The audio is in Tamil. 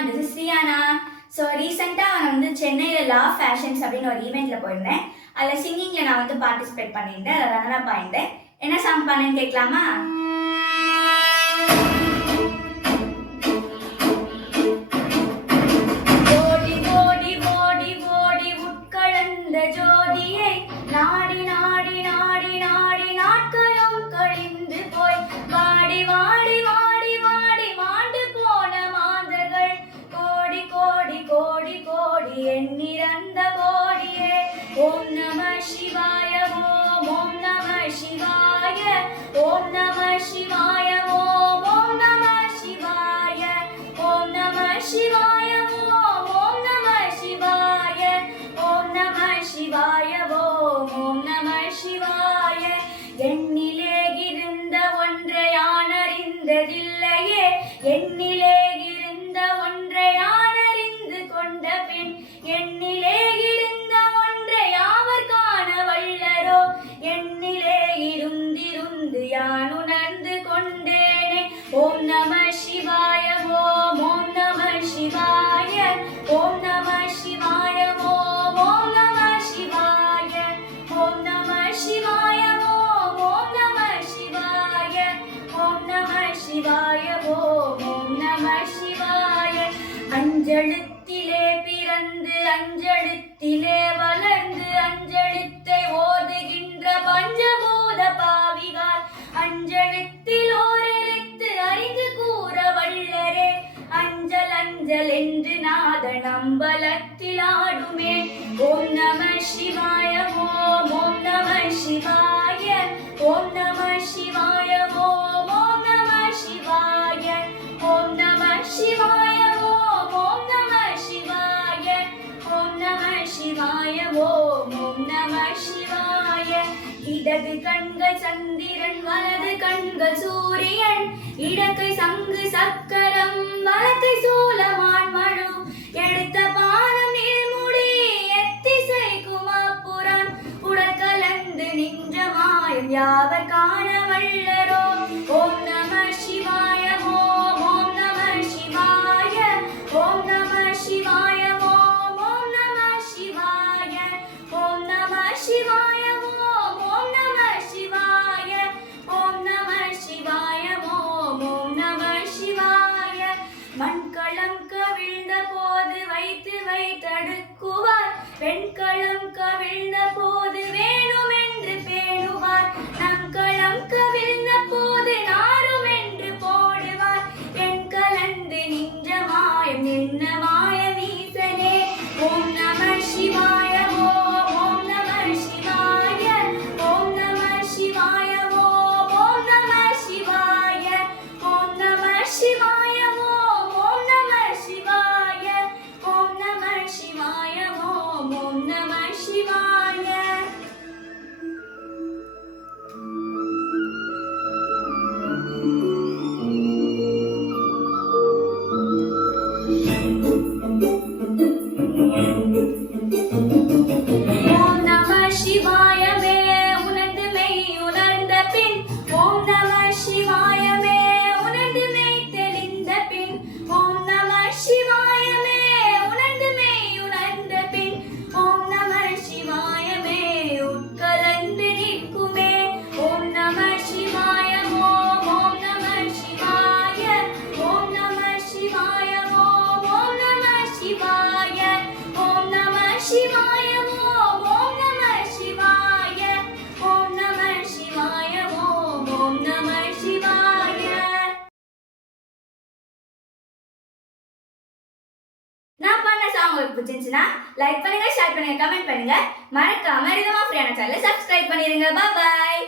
everyone, this is Sriyana. So ரீசெண்டாக நான் வந்து சென்னையில் லா ஃபேஷன்ஸ் அப்படின்னு ஒரு ஈவெண்ட்டில் போயிருந்தேன். அதில் சிங்கிங்கில் நான் வந்து பார்ட்டிசிபேட் பண்ணியிருந்தேன். அதில் ரன்னராக ஆயிருந்தேன். என்ன சாங் பண்ணேன்னு கேட்கலாமா? ஓடி ஓடி ஓடி ஓடி உட்கலந்த ஜோதியை நாடி நாடி நாடி நாடி நாட்களும் கழிந்து போய் வாடி வாடி வாடி வாடி மாண்டு போன மாந்தர்கள் கோடி கோடி கோடி கோடி எண்ணிறந்த கோடியே. ஓம் நம சிவாய ஓம் ஓம் நம சிவாய ஓம் நம சிவாய ஓம் ஓம் நம சிவாய ஓம் நம சிவாய ஓம் ஓம் நம சிவாய ஓம் நம சிவாய ஓம் ஓம் நம சிவாய. எண்ணிலே இருந்த ஒன்றை யான் அறிந்ததில்லையே, எண்ணிலே இருந்த ஒன்றை யான் அறிந்து கொண்ட பின் எண்ணிலே இருந்த ஒன்றை யாவர் காண வல்லரோ. எண்ணிலே இருந்திருந்து யான் உணர்ந்து கொண்டேனே. ஓம் நம சிவாய ஓம் ஓம் நம சிவாய ஓம் நம சிவாய ஓம் ஓம் நம சிவாய ஓம் நம சிவாய ஓம் ஓம் நம சிவாய ஓம் நம சிவாய ஓம் ஓம் நம சிவாய. அஞ்செழுத்திலே பிறந்து அஞ்செழுத்திலே வளர்ந்து அஞ்செழுத்தை ஓதுகின்ற பஞ்சபூத பாவிகார் அஞ்செழுத்தில் ஓரெழுத்து அறிந்து கூற வல்லரே. அஞ்சல் அஞ்சல் என்று நாதன் அம்பலத்தில் ஆடுமே. ஓம் நம சிவாய ஓம் ஓம் நம சிவாய ஓம் நம சிவாய ஓம் ஓம் நம சிவாய ஓம் நம சிவாய ஓம் ஓம் நம சிவாய ஓம் நம சிவாய ஓம் ஓம் நம சிவாய. இடது கண்கள் சந்திரன் வலது கண்கள் சூரியன் இடக்கை சங்கு சக்கரம் வலக்கை சூலமான் மழு எடுத்த பாதம் நீள்முடி எத்திசைக்கும் அப்புறம் உடல் கலந்து நின்ற மாயம் யாவர் காண வல்லரோ. ஓம் நம சிவாய ஓம் ஓம் நம சிவாய ஓம் நம சிவாய ஓம் ஓம் நம சிவாய ஓம் நம சிவாய ஓம் ஓம் நம சிவாய ஓம் நம சிவாய ஓம் ஓம் நம சிவாய. மண்களம் கவிழ்ந்த போது வைத்து வைத்தடுக்குவார், பெண்களம் கவிழ்ந்த போது வேணும் என்று பேணுவார், நம்களம் கவிழ்ந்த போது நாரும் என்று போடுவார். பெண் கலந்து நின்ற மாயம் என்ன மாய வீசனே. ஓம் நம சிவாய ஓம் ஓம் நம சிவாய ஓம் நம சிவாய ஓம் ஓம் நம சிவாய ஓம் நம சிவாய ஓம் ஓம் நம சிவாய ஓம் நம சிவாய ஓம் ஓம் நம சிவாய. ஓம் நம சிவாயமே உணர்ந்து மெய் உணர்ந்த பின் ஓம் நம சிவாயமே உணர்ந்து மெய் தெளிந்த பின் ஓம் நம சிவாயமே உணர்ந்து மெய் உணர்ந்த பின் ஓம் நம சிவாயமே உட்கலந்து நிற்குமே. ஓம் நம சிவாய ஓம் ஓம் நம சிவாய ஓம் நம சிவாய ஓம் ஓம் நம சிவாய ஓம் நம சிவாய ஓம் ஓம் நம சிவாய ஓம் நம சிவாய ஓம் ஓம் நம சிவாய. நான் பண்ண சாங் உங்களுக்கு பிடிச்சிருந்துச்சுன்னா லைக் பண்ணுங்க, ஷேர் பண்ணுங்க, கமெண்ட் பண்ணுங்க. மறக்காம ரிதம் ஆஃப் ரியானா சேனலை சப்ஸ்கிரைப் பண்ணிருங்க. பாய்.